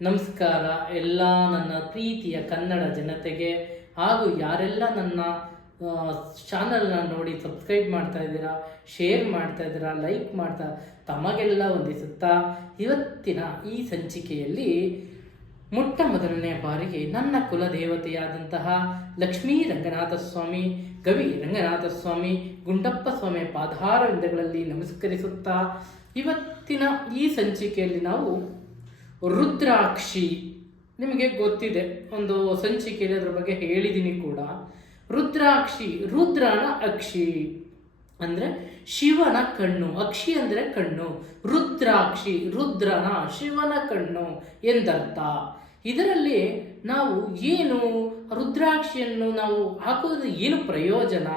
ನಮಸ್ಕಾರ ಎಲ್ಲ ನನ್ನ ಪ್ರೀತಿಯ ಕನ್ನಡ ಜನತೆಗೆ ಹಾಗೂ ಯಾರೆಲ್ಲ ನನ್ನ ಚಾನಲ್ನ ನೋಡಿ ಸಬ್ಸ್ಕ್ರೈಬ್ ಮಾಡ್ತಾ ಇದ್ದೀರಾ, ಶೇರ್ ಮಾಡ್ತಾ ಇದ್ದೀರಾ, ಲೈಕ್ ಮಾಡ್ತಾ ತಮಗೆಲ್ಲ ವಂದಿಸುತ್ತಾ ಇವತ್ತಿನ ಈ ಸಂಚಿಕೆಯಲ್ಲಿ ಮೊಟ್ಟ ಮೊದಲನೆಯ ಬಾರಿಗೆ ನನ್ನ ಕುಲದೇವತೆಯಾದಂತಹ ಲಕ್ಷ್ಮೀ ರಂಗನಾಥ ಸ್ವಾಮಿ, ಗವಿ ರಂಗನಾಥ ಸ್ವಾಮಿ, ಗುಂಡಪ್ಪ ಸ್ವಾಮಿಯ ಪಾದಾರವಿಂದಗಳಲ್ಲಿ ನಮಸ್ಕರಿಸುತ್ತಾ ಇವತ್ತಿನ ಈ ಸಂಚಿಕೆಯಲ್ಲಿ ನಾವು ರುದ್ರಾಕ್ಷಿ, ನಿಮಗೆ ಗೊತ್ತಿದೆ, ಒಂದು ಸಂಚಿಕೆಯಲ್ಲಿ ಅದರ ಬಗ್ಗೆ ಹೇಳಿದ್ದೀನಿ ಕೂಡ. ರುದ್ರಾಕ್ಷಿ, ರುದ್ರನ ಅಕ್ಷಿ ಅಂದರೆ ಶಿವನ ಕಣ್ಣು, ಅಕ್ಷಿ ಅಂದರೆ ಕಣ್ಣು, ರುದ್ರಾಕ್ಷಿ ರುದ್ರನ ಶಿವನ ಕಣ್ಣು ಎಂದರ್ಥ. ಇದರಲ್ಲಿ ನಾವು ಏನು ರುದ್ರಾಕ್ಷಿಯನ್ನು ನಾವು ಹಾಕೋದ್ರಿಂದ ಏನು ಪ್ರಯೋಜನ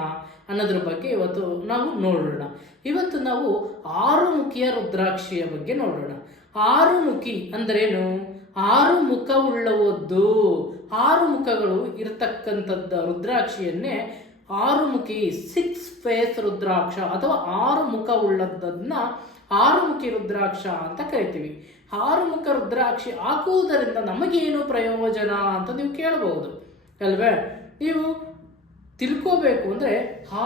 ಅನ್ನೋದ್ರ ಬಗ್ಗೆ ಇವತ್ತು ನಾವು ನೋಡೋಣ. ಇವತ್ತು ನಾವು ಆರುಮುಖಿಯ ರುದ್ರಾಕ್ಷಿಯ ಬಗ್ಗೆ ನೋಡೋಣ. ಆರುಮುಖಿ ಅಂದ್ರೇನು? ಆರು ಮುಖವುಳ್ಳವದ್ದು, ಆರು ಮುಖಗಳು ಇರತಕ್ಕಂಥದ್ದ ರುದ್ರಾಕ್ಷಿಯನ್ನೇ ಆರುಮುಖಿ, 6 ಫೇಸ್ ರುದ್ರಾಕ್ಷ ಅಥವಾ ಆರು ಮುಖವುಳ್ಳದನ್ನ ಆರುಮುಖಿ ರುದ್ರಾಕ್ಷ ಅಂತ ಕರಿತೀವಿ. ಆರುಮುಖ ರುದ್ರಾಕ್ಷಿ ಹಾಕುವುದರಿಂದ ನಮಗೇನು ಪ್ರಯೋಜನ ಅಂತ ನೀವು ಕೇಳಬಹುದು ಅಲ್ವೇ? ನೀವು ತಿಳ್ಕೋಬೇಕು ಅಂದರೆ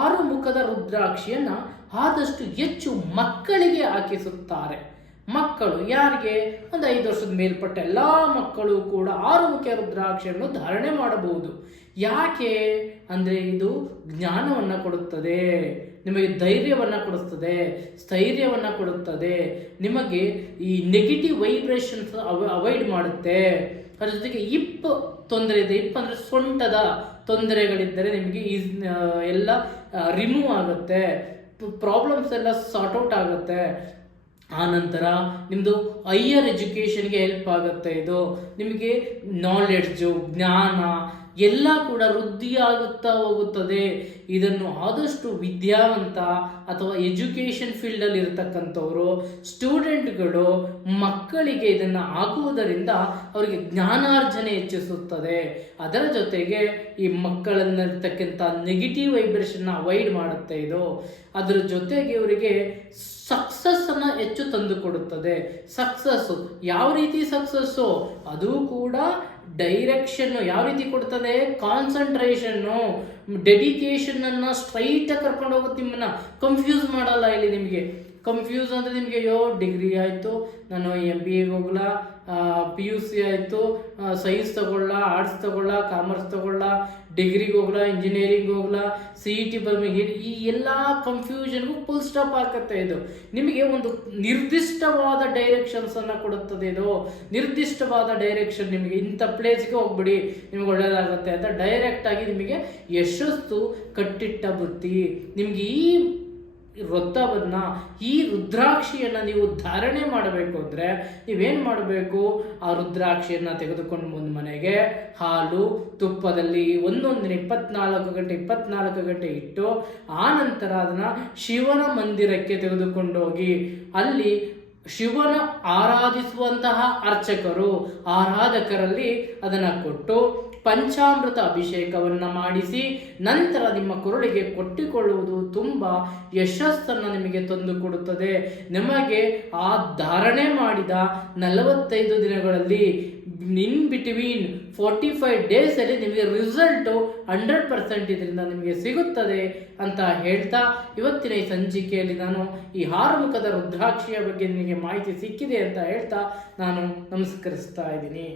ಆರು ಮುಖದ ರುದ್ರಾಕ್ಷಿಯನ್ನ ಆದಷ್ಟು ಹೆಚ್ಚು ಮಕ್ಕಳಿಗೆ ಹಾಕಿಸುತ್ತಾರೆ. ಮಕ್ಕಳು ಯಾರಿಗೆ? ಒಂದು 5 ವರ್ಷದ ಮೇಲ್ಪಟ್ಟ ಎಲ್ಲ ಮಕ್ಕಳು ಕೂಡ ಆರುಮುಖ ರುದ್ರಾಕ್ಷಿಯನ್ನು ಧಾರಣೆ ಮಾಡಬಹುದು. ಯಾಕೆ ಅಂದರೆ ಇದು ಜ್ಞಾನವನ್ನು ಕೊಡುತ್ತದೆ, ನಿಮಗೆ ಧೈರ್ಯವನ್ನು ಕೊಡಿಸ್ತದೆ, ಸ್ಥೈರ್ಯವನ್ನು ಕೊಡುತ್ತದೆ, ನಿಮಗೆ ಈ ನೆಗೆಟಿವ್ ವೈಬ್ರೇಷನ್ಸ್ ಅವಾಯ್ಡ್ ಮಾಡುತ್ತೆ. ಅದ್ರ ಜೊತೆಗೆ ತೊಂದರೆ ಇದೆ, ಅಂದರೆ ಸೊಂಟದ ತೊಂದರೆಗಳಿದ್ದರೆ ನಿಮಗೆ ಎಲ್ಲ ರಿಮೂವ್ ಆಗುತ್ತೆ, ಪ್ರಾಬ್ಲಮ್ಸ್ ಎಲ್ಲ ಸಾರ್ಟ್ ಔಟ್ ಆಗುತ್ತೆ. ಆನಂತರ ನಿಮ್ಮದು ಹೈಯರ್ ಎಜುಕೇಷನ್ಗೆ ಹೆಲ್ಪ್ ಆಗುತ್ತೆ. ಇದು ನಿಮಗೆ ನಾಲೆಡ್ಜು, ಜ್ಞಾನ ಎಲ್ಲ ಕೂಡ ವೃದ್ಧಿಯಾಗುತ್ತಾ ಹೋಗುತ್ತದೆ. ಇದನ್ನು ಆದಷ್ಟು ವಿದ್ಯಾವಂತ ಅಥವಾ ಎಜುಕೇಷನ್ ಫೀಲ್ಡಲ್ಲಿ ಇರತಕ್ಕಂಥವರು ಸ್ಟೂಡೆಂಟ್ಗಳು ಮಕ್ಕಳಿಗೆ ಇದನ್ನು ಹಾಕುವುದರಿಂದ ಅವರಿಗೆ ಜ್ಞಾನಾರ್ಜನೆ ಹೆಚ್ಚಿಸುತ್ತದೆ. ಅದರ ಜೊತೆಗೆ ಈ ಮಕ್ಕಳಲ್ಲಿರ್ತಕ್ಕಂಥ ನೆಗೆಟಿವ್ ವೈಬ್ರೇಷನ್ನ ಅವಾಯ್ಡ್ ಮಾಡುತ್ತೆ ಇದು. ಅದರ ಜೊತೆಗೆ ಇವರಿಗೆ ಸಕ್ಸಸ್ಸನ್ನು ಹೆಚ್ಚು ತಂದು ಕೊಡುತ್ತದೆ. ಸಕ್ಸಸ್ಸು ಯಾವ ರೀತಿ ಸಕ್ಸಸ್ಸು? ಅದು ಕೂಡ ಡೈರೆಕ್ಷನ್ನು ಯಾವ ರೀತಿ ಕೊಡ್ತದೆ? ಕಾನ್ಸಂಟ್ರೇಷನ್ನು, ಡೆಡಿಕೇಶನ್ ಅನ್ನ ಸ್ಟ್ರೈಟ್ ಆಗಿ ಕರ್ಕೊಂಡು ಹೋಗುತ್ತೆ. ನಿಮ್ಮನ್ನ ಕನ್ಫ್ಯೂಸ್ ಮಾಡಲ್ಲ. ಇಲ್ಲಿ ನಿಮಗೆ ಕನ್ಫ್ಯೂಸ್ ಅಂದರೆ ನಿಮಗೆ ಡಿಗ್ರಿ ಆಯಿತು, ನಾನು MBA ಹೋಗ್ಲಾ, PUC ಆಯಿತು, ಸೈನ್ಸ್ ತಗೊಳ್ಳ, ಆರ್ಟ್ಸ್ ತಗೊಳ್ಳ, ಕಾಮರ್ಸ್ ತಗೊಳ್ಳ, ಡಿಗ್ರಿಗೆ ಹೋಗ್ಲಾ, ಇಂಜಿನಿಯರಿಂಗ್ ಹೋಗ್ಲಾ, CET ಬರ್ಮಗೆ, ಈ ಎಲ್ಲ ಕನ್ಫ್ಯೂಷನ್ಗೂ ಫುಲ್ ಸ್ಟಾಪ್ ಆಗುತ್ತೆ. ಇದು ನಿಮಗೆ ಒಂದು ನಿರ್ದಿಷ್ಟವಾದ ಡೈರೆಕ್ಷನ್ಸ್ ಅನ್ನು ಕೊಡುತ್ತದೆ. ಇದು ನಿರ್ದಿಷ್ಟವಾದ ಡೈರೆಕ್ಷನ್, ನಿಮಗೆ ಇಂಥ ಪ್ಲೇಸ್ಗೆ ಹೋಗ್ಬಿಡಿ ನಿಮ್ಗೆ ಒಳ್ಳೇದಾಗುತ್ತೆ ಅಂತ ಡೈರೆಕ್ಟ್ ಆಗಿ ನಿಮಗೆ ಯಶಸ್ಸು ಕಟ್ಟಿಟ್ಟ ಬುತ್ತಿ. ನಿಮ್ಗೆ ಈ ರುದ್ರಾಕ್ಷಿಯನ್ನು ನೀವು ಧಾರಣೆ ಮಾಡಬೇಕು ಅಂದರೆ ನೀವೇನು ಮಾಡಬೇಕು? ಆ ರುದ್ರಾಕ್ಷಿಯನ್ನು ತೆಗೆದುಕೊಂಡು ಬಂದು ಮನೆಗೆ ಹಾಲು ತುಪ್ಪದಲ್ಲಿ ಒಂದೊಂದಿನ 24 ಗಂಟೆ ಇಟ್ಟು ಆನಂತರ ಅದನ್ನು ಶಿವನ ಮಂದಿರಕ್ಕೆ ತೆಗೆದುಕೊಂಡೋಗಿ ಅಲ್ಲಿ ಶಿವನ ಆರಾಧಿಸುವಂತಹ ಆರಾಧಕರಲ್ಲಿ ಅದನ್ನು ಕೊಟ್ಟು ಪಂಚಾಮೃತ ಅಭಿಷೇಕವನ್ನು ಮಾಡಿಸಿ ನಂತರ ನಿಮ್ಮ ಕೊರಳಿಗೆ ಕೊಟ್ಟಿಕೊಳ್ಳುವುದು ತುಂಬ ಯಶಸ್ಸನ್ನು ನಿಮಗೆ ತಂದು ಕೊಡುತ್ತದೆ. ನಿಮಗೆ ಆ ಧಾರಣೆ ಮಾಡಿದ 45 ದಿನಗಳಲ್ಲಿ ಇನ್ ಬಿಟ್ವೀನ್ 45 ಡೇಸಲ್ಲಿ ನಿಮಗೆ ರಿಸಲ್ಟು 100% ಇದರಿಂದ ನಿಮಗೆ ಸಿಗುತ್ತದೆ ಅಂತ ಹೇಳ್ತಾ ಇವತ್ತಿನ ಈ ಸಂಚಿಕೆಯಲ್ಲಿ ನಾನು ಈ ಆರುಮುಖದ ರುದ್ರಾಕ್ಷಿಯ ಬಗ್ಗೆ ನಿಮಗೆ ಮಾಹಿತಿ ಸಿಕ್ಕಿದೆ ಅಂತ ಹೇಳ್ತಾ ನಾನು ನಮಸ್ಕರಿಸ್ತಾ ಇದ್ದೀನಿ.